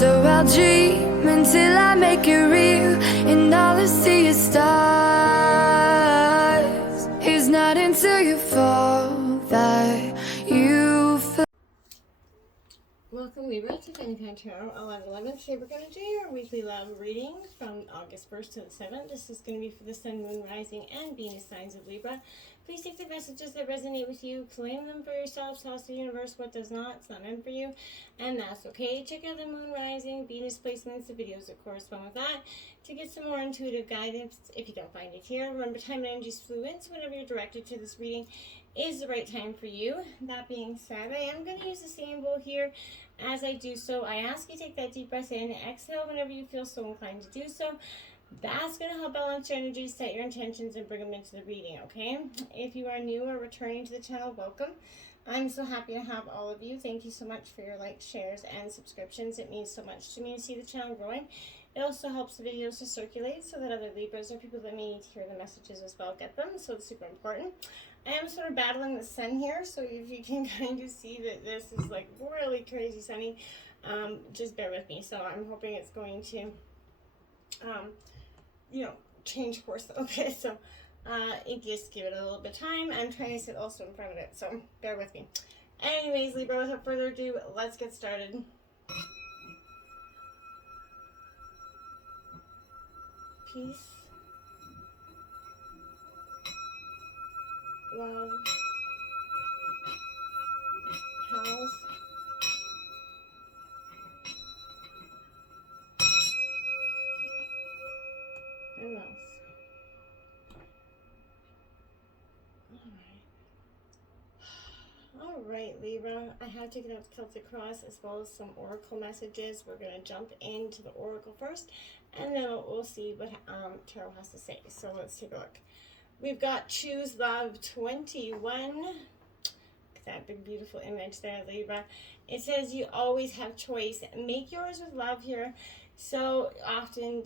So I'll dream until I make it real, and all I see is stars. It's not until you fall that you feel. Welcome, Libra, to Untitled Chapter 11. Today we're going to do your weekly love reading from August 1st to the 7th. This is going to be for the Sun, Moon, Rising, and Venus signs of Libra. Please take the messages that resonate with you, claim them for yourself, tell the universe what does not. It's not meant for you, and that's okay. Check out the Moon, Rising, Venus placements, the videos that correspond with that, to get some more intuitive guidance if you don't find it here. Remember, time and energy is fluid, so whenever you're directed to this reading is the right time for you. That being said, I am going to use the same bowl here. As I do so, I ask you to take that deep breath in and exhale whenever you feel so inclined to do so. That's going to help balance your energy, set your intentions, and bring them into the reading, okay? If you are new or returning to the channel, welcome. I'm so happy to have all of you. Thank you so much for your likes, shares, and subscriptions. It means so much to me to see the channel growing. It also helps the videos to circulate so that other Libras or people that may need to hear the messages as well get them, so it's super important. I am sort of battling the sun here, so if you can kind of see that this is like really crazy sunny, just bear with me. So I'm hoping it's going to, change course a little bit. So just give it a little bit of time. I'm trying to sit also in front of it, so bear with me. Anyways, Libra, without further ado, let's get started. Peace, love, health, and wealth. Alright, Libra, I have taken out the Celtic Cross as well as some Oracle messages. We're going to jump into the Oracle first, and then we'll see what Tarot has to say. So let's take a look. We've got Choose Love 21. That big beautiful image there, Libra. It says you always have choice. Make yours with love here. So often,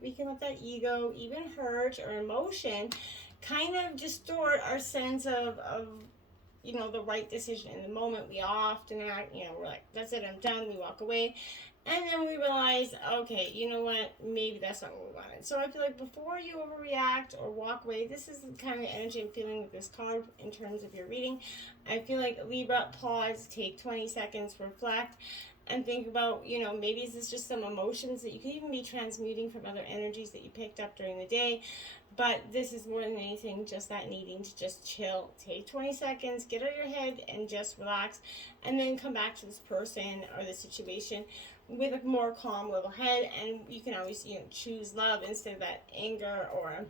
we can let that ego, even hurt or emotion, kind of distort our sense of the right decision in the moment. We often act, we're like, that's it, I'm done, we walk away. And then we realize, okay, you know what, maybe that's not what we wanted. So I feel like before you overreact or walk away, this is the kind of energy I'm feeling with this card in terms of your reading. I feel like, Libra, pause, take 20 seconds, reflect, and think about, maybe is this just some emotions that you could even be transmuting from other energies that you picked up during the day. But this is more than anything just that needing to just chill. Take 20 seconds, get out of your head, and just relax. And then come back to this person or the situation with a more calm, level head. And you can always, choose love instead of that anger or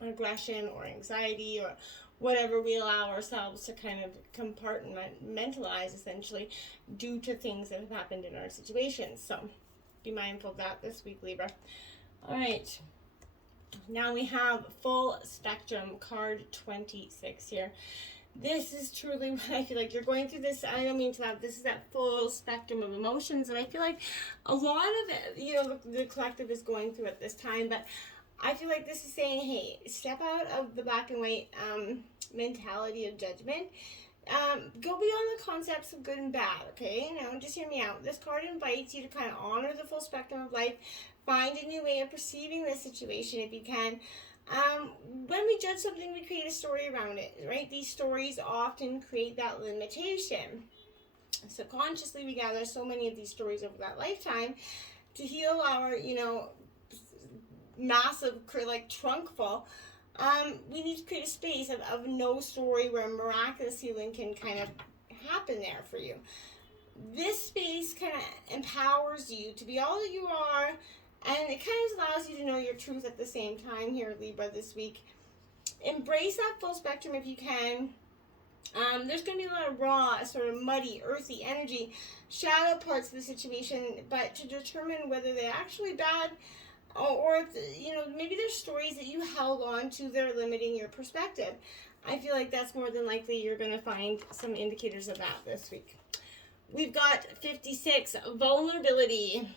aggression or anxiety or whatever we allow ourselves to kind of compartmentalize, essentially, due to things that have happened in our situations. So be mindful of that this week, Libra. All right. Now we have Full Spectrum, card 26 here. This is truly what I feel like you're going through this. I don't mean to laugh. This is that full spectrum of emotions. And I feel like a lot of it, the collective is going through at this time. But I feel like this is saying, hey, step out of the black and white mentality of judgment. Go beyond the concepts of good and bad, okay? Just hear me out. This card invites you to kind of honor the full spectrum of life. Find a new way of perceiving this situation if you can. When we judge something, we create a story around it, right? These stories often create that limitation. Subconsciously, we gather so many of these stories over that lifetime to heal our, massive, trunk full. We need to create a space of no story where miraculous healing can kind of happen there for you. This space kind of empowers you to be all that you are, and it kind of allows you to know your truth at the same time here, Libra, this week. Embrace that full spectrum if you can. There's going to be a lot of raw, sort of muddy, earthy energy, shadow parts of the situation, but to determine whether they're actually bad or if, maybe there's stories that you held on to that are limiting your perspective. I feel like that's more than likely you're going to find some indicators of that this week. We've got 56, vulnerability.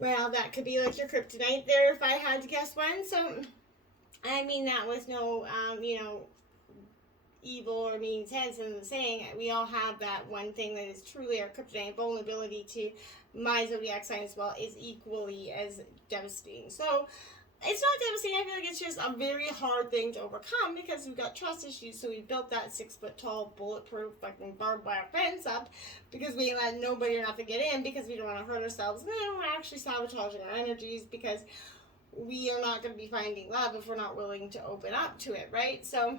Well, that could be like your kryptonite there if I had to guess one. So, I mean that with no, evil or mean sense in the saying. We all have that one thing that is truly our kryptonite. Vulnerability to my zodiac sign as well is equally as devastating. So it's not devastating. I feel like it's just a very hard thing to overcome because we've got trust issues. So we built that 6 foot tall, bulletproof, fucking barbed wire fence up because we ain't let nobody or nothing get in because we don't want to hurt ourselves. And then we're actually sabotaging our energies because we are not going to be finding love if we're not willing to open up to it, right? So,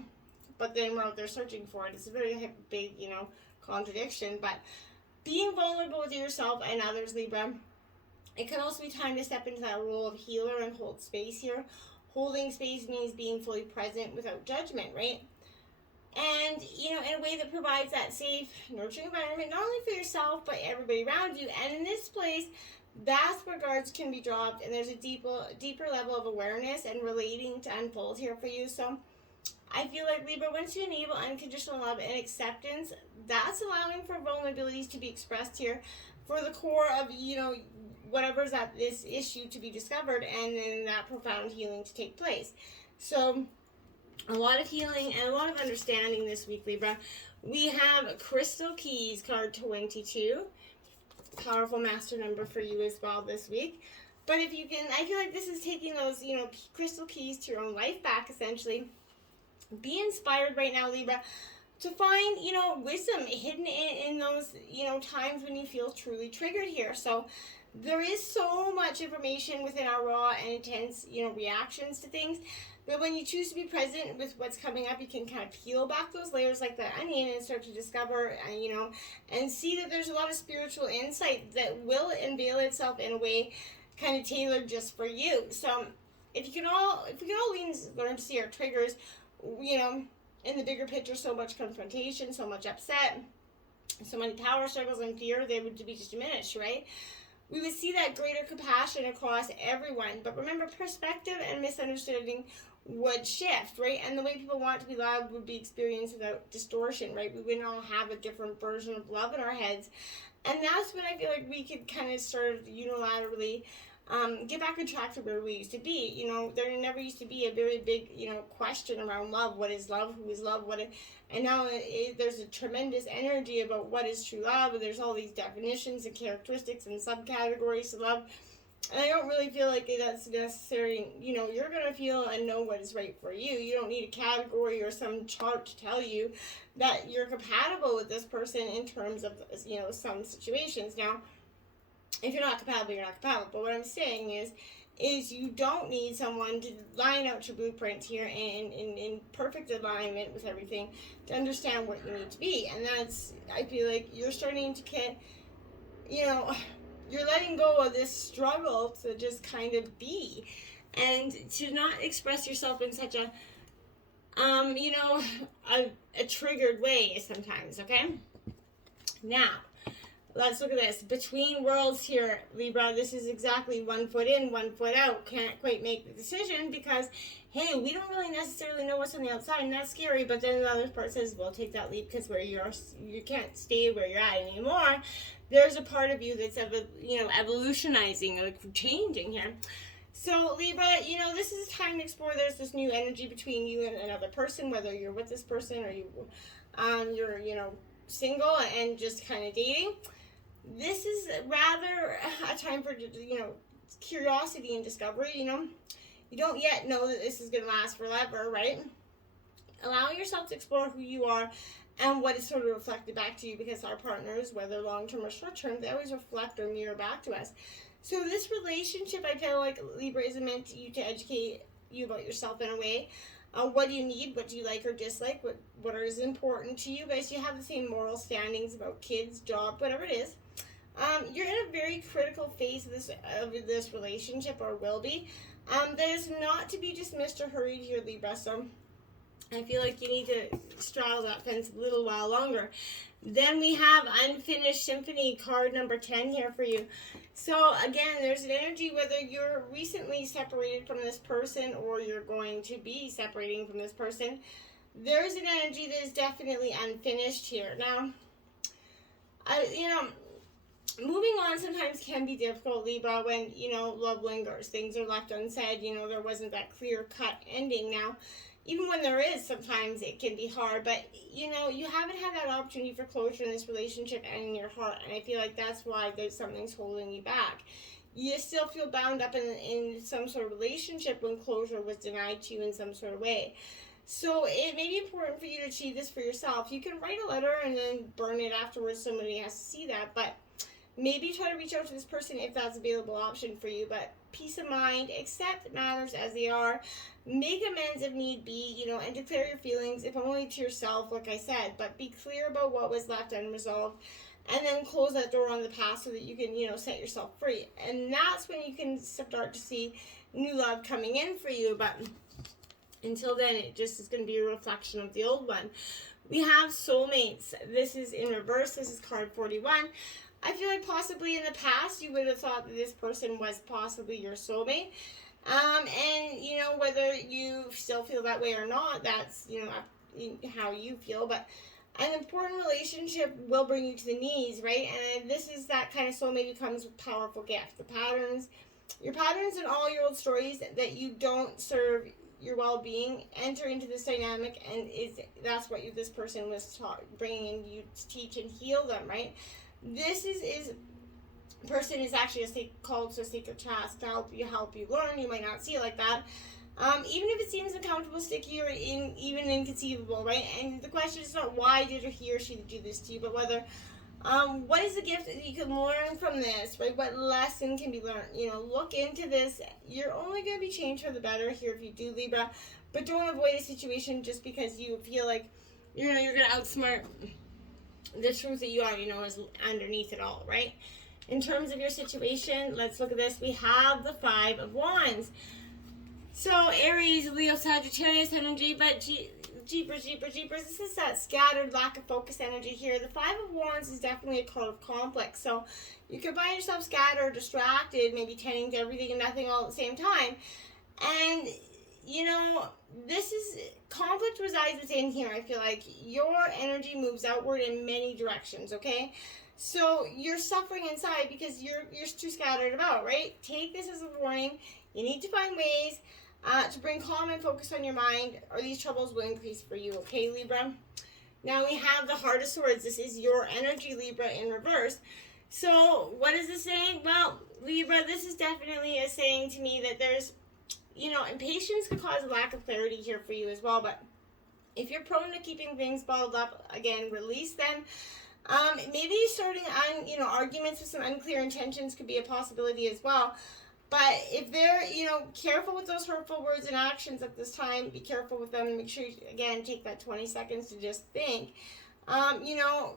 but then we're out there searching for it. It's a very big, contradiction. But being vulnerable with yourself and others, Libra, it can also be time to step into that role of healer and hold space here. Holding space means being fully present without judgment, right? And, in a way that provides that safe, nurturing environment, not only for yourself, but everybody around you. And in this place, that's where guards can be dropped, and there's a deeper level of awareness and relating to unfold here for you. So I feel like, Libra, once you enable unconditional love and acceptance, that's allowing for vulnerabilities to be expressed here for the core of, whatever's at this issue to be discovered, and then that profound healing to take place. So a lot of healing and a lot of understanding this week, Libra. We have Crystal Keys, card 22. Powerful master number for you as well this week. But if you can, I feel like this is taking those, crystal keys to your own life back, essentially. Be inspired right now, Libra, to find, wisdom hidden in those, times when you feel truly triggered here. So there is so much information within our raw and intense, reactions to things. But when you choose to be present with what's coming up, you can kind of peel back those layers like the onion and start to discover, and see that there's a lot of spiritual insight that will unveil itself in a way kind of tailored just for you. So if we can all learn to see our triggers, in the bigger picture, so much confrontation, so much upset, so many power struggles and fear, they would be just diminished, right? We would see that greater compassion across everyone. But remember, perspective and misunderstanding would shift, right? And the way people want to be loved would be experienced without distortion, right? We wouldn't all have a different version of love in our heads. And that's when I feel like we could kind of start unilaterally get back on track to where we used to be. There never used to be a very big, question around love. What is love? Who is love? And now there's a tremendous energy about what is true love. And there's all these definitions and characteristics and subcategories of love. And I don't really feel like that's necessary. You're going to feel and know what is right for you. You don't need a category or some chart to tell you that you're compatible with this person in terms of, some situations. Now, if you're not compatible, you're not compatible. But what I'm saying is you don't need someone to line out your blueprint here in perfect alignment with everything to understand what you need to be. And that's, I feel like you're starting to get, you're letting go of this struggle to just kind of be and to not express yourself in such a triggered way sometimes, okay? Now, let's look at this. Between worlds here, Libra, this is exactly 1 foot in, 1 foot out. Can't quite make the decision because, hey, we don't really necessarily know what's on the outside, and that's scary. But then the other part says, well, take that leap because you can't stay where you're at anymore. There's a part of you that's, evolutionizing, like changing here. So, Libra, this is time to explore. There's this new energy between you and another person, whether you're with this person or you're, single and just kind of dating. This is rather a time for, curiosity and discovery, You don't yet know that this is going to last forever, right? Allow yourself to explore who you are and what is sort of reflected back to you, because our partners, whether long-term or short-term, they always reflect or mirror back to us. So this relationship, I feel like, Libra, is meant to you to educate you about yourself in a way. What do you need? What do you like or dislike? What is important to you guys? You have the same moral standings about kids, job, whatever it is. You're in a very critical phase of this relationship, or will be. That is not to be dismissed or hurried here, Libra. So I feel like you need to straddle that fence a little while longer. Then we have Unfinished Symphony, card number 10 here for you. So again, there's an energy, whether you're recently separated from this person or you're going to be separating from this person, there's an energy that is definitely unfinished here. Now, moving on sometimes can be difficult, Libra, when, love lingers. Things are left unsaid, there wasn't that clear-cut ending. Now, even when there is, sometimes it can be hard, but you know, you haven't had that opportunity for closure in this relationship and in your heart, and I feel like that's why there's something's holding you back. You still feel bound up in some sort of relationship when closure was denied to you in some sort of way. So it may be important for you to achieve this for yourself. You can write a letter and then burn it afterwards. Somebody has to see that, but maybe try to reach out to this person if that's an available option for you. But peace of mind, accept matters as they are, make amends if need be, you know, and declare your feelings, if only to yourself, like I said, but be clear about what was left unresolved, and then close that door on the past so that you can, you know, set yourself free. And that's when you can start to see new love coming in for you. But until then, it just is going to be a reflection of the old one. We have soulmates. This is in reverse. This is card 41. I feel like possibly in the past you would have thought that this person was possibly your soulmate. And, you know, whether you still feel that way or not, that's, you know, how you feel. But an important relationship will bring you to the knees, right? And this is that kind of soulmate who comes with powerful gift. The patterns, your patterns and all your old stories that you don't serve your well-being enter into this dynamic, and that's what this person was bringing in you to teach and heal them, right? This person is actually called to a sacred task to help you learn. You might not see it like that. Even if it seems uncomfortable, sticky, or even inconceivable, right? And the question is not why did he or she do this to you, but whether, what is the gift that you can learn from this, right? What lesson can be learned? You know, look into this. You're only going to be changed for the better here if you do, Libra, but don't avoid a situation just because you feel like, you know, you're going to outsmart the truth that you already know is underneath it all, right? In terms of your situation, let's look at this. We have the 5 of Wands. So Aries, Leo, Sagittarius energy, but jeepers. This is that scattered, lack of focus energy here. The 5 of Wands is definitely a card of conflict. So you can find yourself scattered, distracted, maybe tending to everything and nothing all at the same time. And, you know, conflict resides within here. I feel like your energy moves outward in many directions, okay? So you're suffering inside because you're too scattered about, right? Take this as a warning. You need to find ways to bring calm and focus on your mind, or these troubles will increase for you, okay, Libra? Now we have the Heart of Swords. This is your energy, Libra, in reverse. So what is this saying? Well, Libra, this is definitely a saying to me that there's, you know, impatience could cause a lack of clarity here for you as well. But if you're prone to keeping things bottled up, again, release them. Maybe starting arguments with some unclear intentions could be a possibility as well. But if they're, you know, careful with those hurtful words and actions at this time, be careful with them. Make sure you, again, take that 20 seconds to just think. You know,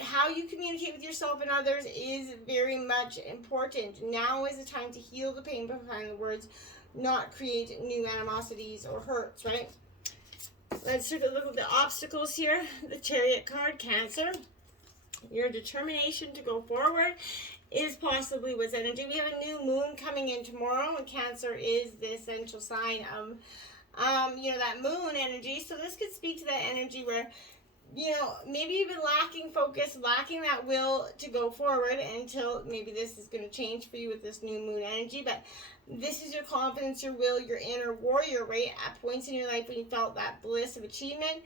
how you communicate with yourself and others is very much important. Now is the time to heal the pain behind the words, not create new animosities or hurts, right? Let's take a look at the obstacles here. The Chariot card, Cancer. Your determination to go forward is possibly what's energy. We have a new moon coming in tomorrow, and Cancer is the essential sign of, that moon energy. So this could speak to that energy where, you know, maybe you've been lacking focus, lacking that will to go forward until maybe this is going to change for you with this new moon energy. But this is your confidence, your will, your inner warrior, right? At points in your life when you felt that bliss of achievement,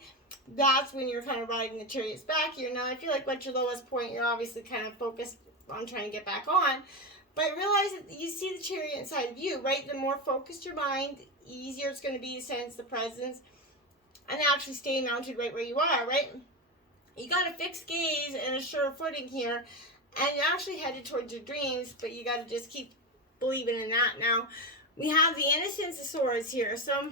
that's when you're kind of riding the Chariot's back here. Now, I feel like at your lowest point, you're obviously kind of focused on trying to get back on. But realize that you see the Chariot inside of you, right? The more focused your mind, easier it's going to be to sense the presence and actually stay mounted right where you are, right? You got a fixed gaze and a sure footing here, and you're actually headed towards your dreams, but you got to just keep believing in that. Now, we have the Innocence of Swords here. So,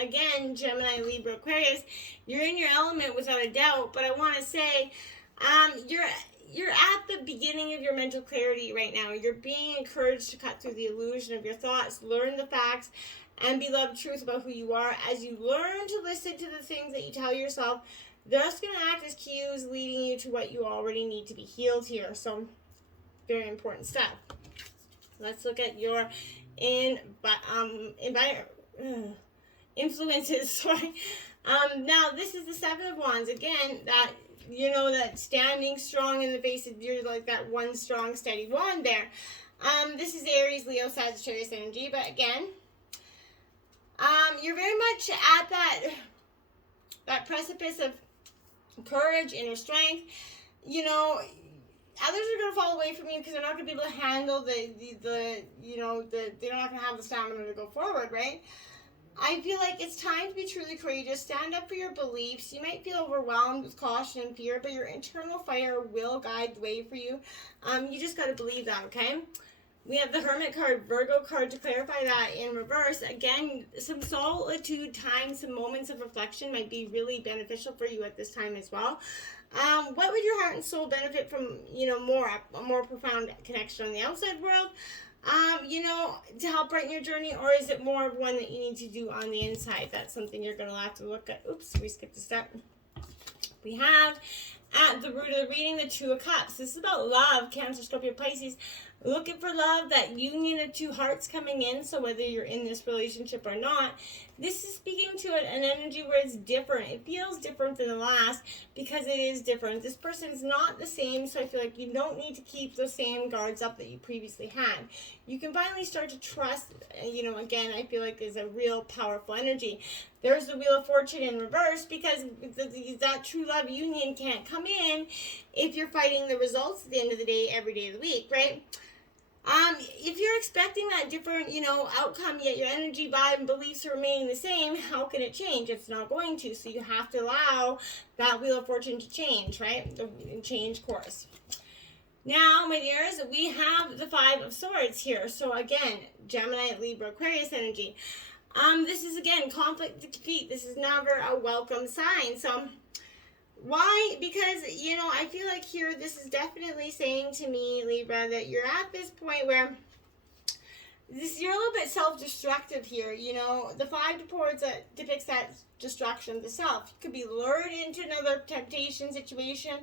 again, Gemini, Libra, Aquarius, you're in your element without a doubt, but I want to say you're at the beginning of your mental clarity right now. You're being encouraged to cut through the illusion of your thoughts, learn the facts, and beloved truth about who you are. As you learn to listen to the things that you tell yourself, they're just going to act as cues leading you to what you already need to be healed here. So, very important step. Let's look at your influences. Sorry. Now, this is the 7 of Wands. Again, that, you know, that standing strong in the face of, you're like that one strong, steady wand there. This is Aries, Leo, Sagittarius energy. But again, You're very much at that precipice of courage, inner strength. You know, others are going to fall away from you because they're not going to be able to handle they're not going to have the stamina to go forward, right? I feel like it's time to be truly courageous. Stand up for your beliefs. You might feel overwhelmed with caution and fear, but your internal fire will guide the way for you. You just got to believe that, okay? We have the Hermit card, Virgo card, to clarify that in reverse. Again, some solitude time, some moments of reflection might be really beneficial for you at this time as well. What would your heart and soul benefit from, a more profound connection on the outside world? To help brighten your journey, or is it more of one that you need to do on the inside? That's something you're going to have to look at. Oops, we skipped a step. We have at the root of the reading, the Two of Cups. This is about love, Cancer, Scorpio, Pisces. Looking for love, that union of two hearts coming in. So whether you're in this relationship or not, this is speaking to an energy where it's different. It feels different than the last because it is different. This person's not the same, so I feel like you don't need to keep the same guards up that you previously had. You can finally start to trust, again, I feel like is a real powerful energy. There's the Wheel of Fortune in reverse because that true love union can't come in if you're fighting the results at the end of the day, every day of the week, right? If you're expecting that different, outcome, yet your energy, vibe, and beliefs are remaining the same, how can it change? It's not going to. So you have to allow that Wheel of Fortune to change, right? Change course. Now, my dears, we have the Five of Swords here. So again, Gemini, Libra, Aquarius energy. This is, again, conflict, defeat. This is never a welcome sign. So why? Because, I feel like here this is definitely saying to me, Libra, that you're at this point where you're a little bit self-destructive here. The Five of Swords depicts that destruction of the self. You could be lured into another temptation situation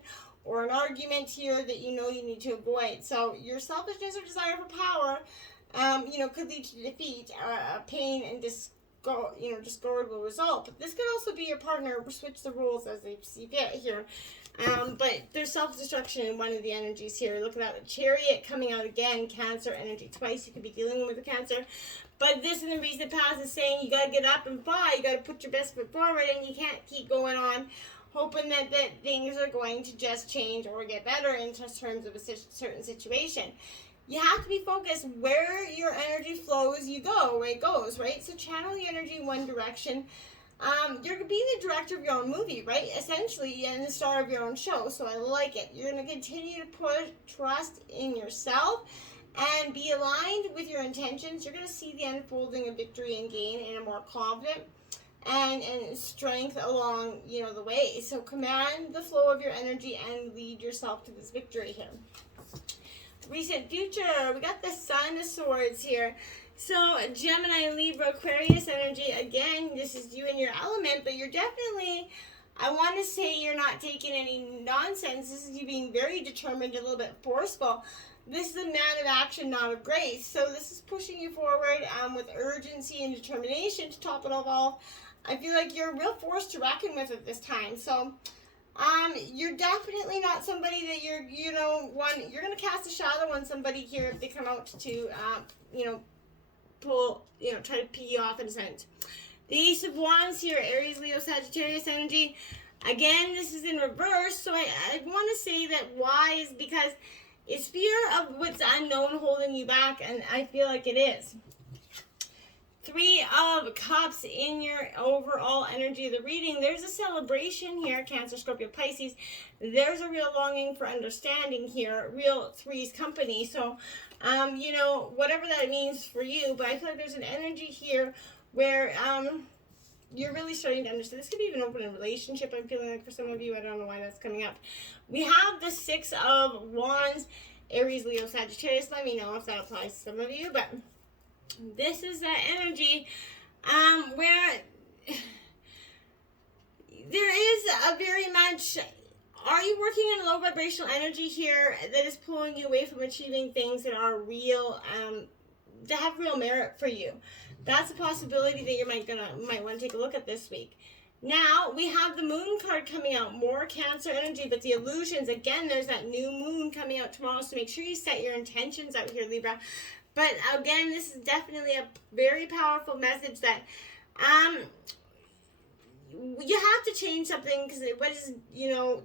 or an argument here that you need to avoid. So your selfishness or desire for power, could lead to defeat, pain, and discordable result. But this could also be your partner switch the rules as they see fit here. But there's self-destruction in one of the energies here. Look at that, the Chariot coming out again, Cancer energy twice. You could be dealing with a Cancer. But this in the recent past is saying you got to get up and fly. You got to put your best foot forward, and you can't keep going on hoping that things are going to just change or get better in terms of a certain situation. You have to be focused where your energy flows, you go, where it goes, right? So channel your energy in one direction. You're being the director of your own movie, right? Essentially, and the star of your own show. So I like it. You're going to continue to put trust in yourself and be aligned with your intentions. You're going to see the unfolding of victory and gain in a more confident and strength along, the way. So command the flow of your energy and lead yourself to this victory here. Recent future, we got the Sun of Swords here. So Gemini, Libra, Aquarius energy. Again, this is you in your element, but you're definitely, I want to say you're not taking any nonsense. This is you being very determined, a little bit forceful. This is a man of action, not of grace. So this is pushing you forward with urgency and determination. To top it all off, I feel like you're a real force to reckon with at this time. So you're definitely not somebody that you're going to cast a shadow on somebody here if they come out to, try to pee you off in a sense. The Ace of Wands here, Aries, Leo, Sagittarius energy. Again, this is in reverse, so I want to say that why is because it's fear of what's unknown holding you back, and I feel like it is. Three of Cups in your overall energy of the reading. There's a celebration here, Cancer, Scorpio, Pisces. There's a real longing for understanding here, real threes company. So, whatever that means for you, but I feel like there's an energy here where you're really starting to understand. This could be even open in relationship, I'm feeling like for some of you. I don't know why that's coming up. We have the Six of Wands, Aries, Leo, Sagittarius. Let me know if that applies to some of you, but this is that energy where there is a very much, are you working in a low vibrational energy here that is pulling you away from achieving things that are real, that have real merit for you? That's a possibility that you might want to take a look at this week. Now, we have the Moon card coming out, more Cancer energy, but the illusions, again, there's that new moon coming out tomorrow, so make sure you set your intentions out here, Libra. But again, this is definitely a very powerful message that You have to change something because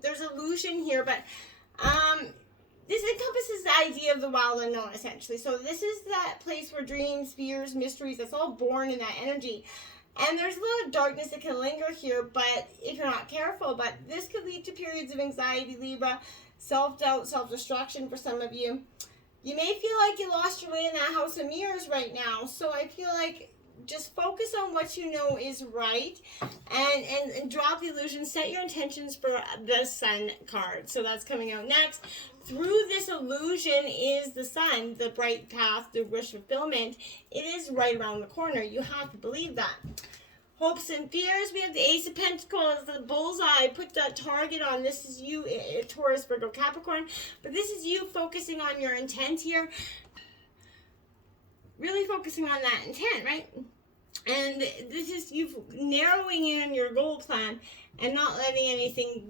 there's illusion here, but this encompasses the idea of the wild unknown, essentially. So this is that place where dreams, fears, mysteries, that's all born in that energy. And there's a lot of darkness that can linger here, but if you're not careful, but this could lead to periods of anxiety, Libra, self-doubt, self-destruction for some of you. You may feel like you lost your way in that house of mirrors right now, so I feel like just focus on what you know is right and drop the illusion. Set your intentions for the Sun card. So that's coming out next. Through this illusion is the sun, the bright path, the wish fulfillment. It is right around the corner. You have to believe that. Hopes and fears. We have the Ace of Pentacles, the bullseye. Put that target on. This is you, Taurus, Virgo, Capricorn. But this is you focusing on your intent here. Really focusing on that intent, right? And this is you narrowing in on your goal plan and not letting anything,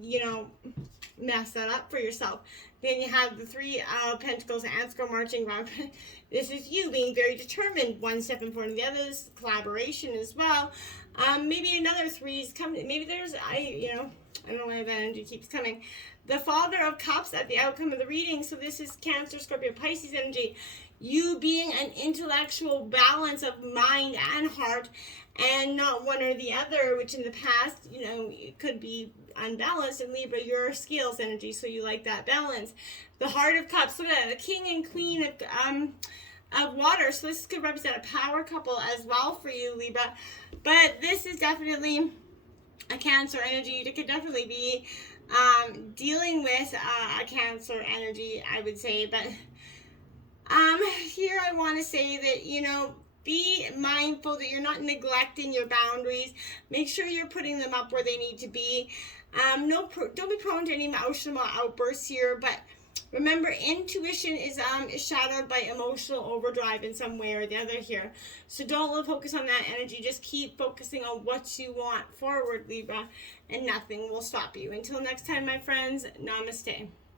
mess that up for yourself. Then you have the Three of Pentacles, ants go marching around. This is you being very determined, one step in front of the others, collaboration as well. Maybe another three's coming. Maybe there's, I don't know why that energy keeps coming. The Father of Cups at the outcome of the reading. So this is Cancer, Scorpio, Pisces energy. You being an intellectual balance of mind and heart and not one or the other, which in the past, it could be unbalanced. In Libra, your scales energy, so you like that balance. The Heart of Cups, look at that, the King and Queen of water. So this could represent a power couple as well for you, Libra. But this is definitely a Cancer energy. It could definitely be dealing with a Cancer energy, I would say. But here I want to say that, be mindful that you're not neglecting your boundaries. Make sure you're putting them up where they need to be. Don't be prone to any emotional outbursts here, but remember, intuition is shadowed by emotional overdrive in some way or the other here. So don't focus on that energy. Just keep focusing on what you want forward, Libra, and nothing will stop you. Until next time, my friends, namaste.